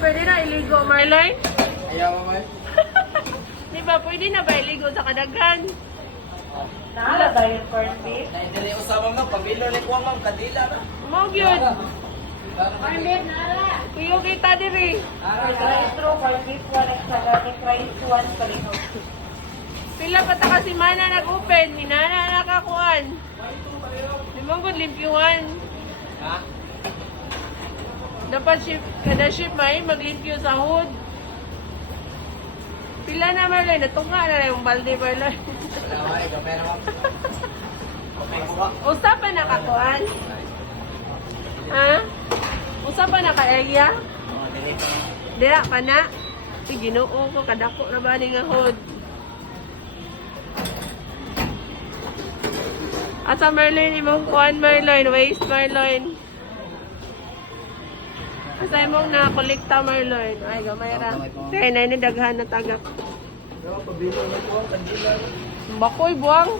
pwede na iligo, Marlon? Ayaw mo man. Di ba, pwede na ba iligo sa kadaghan? Nahala ba yung corn beef? Naindali usama ma'am, pabilo ni kuwang ma'am, kadila na. Mo yun. Corn beef na ala. Kuyo kita diri. Drive-thru, corn beef, 1 extra garlic rice, 1 palino. Pila pa ta kasi mana nag-open, ni nana nakakuan. Di mo gud limpyuhan. Ha? Dapat ship, kada ship may maglimpyo sa hood. Pila na Marlon, natunga na yung balde Marlon. Wala, gamay na ma'am. Okay ko ba? Usa pa nakakuan? Ha? Usa pa naka-area? Oo, dili pa. Dira pa na. Si Ginoo ko kadako na ba ni nga hood. Asa Marlon imong kuan Marlon, waste Marlon. Asa imong na-kolekta Marlon. Ay gamay ra. Kaya na ini daghan na tagak. Pabilo ni kuwang, kadila na. Bakoy buwang.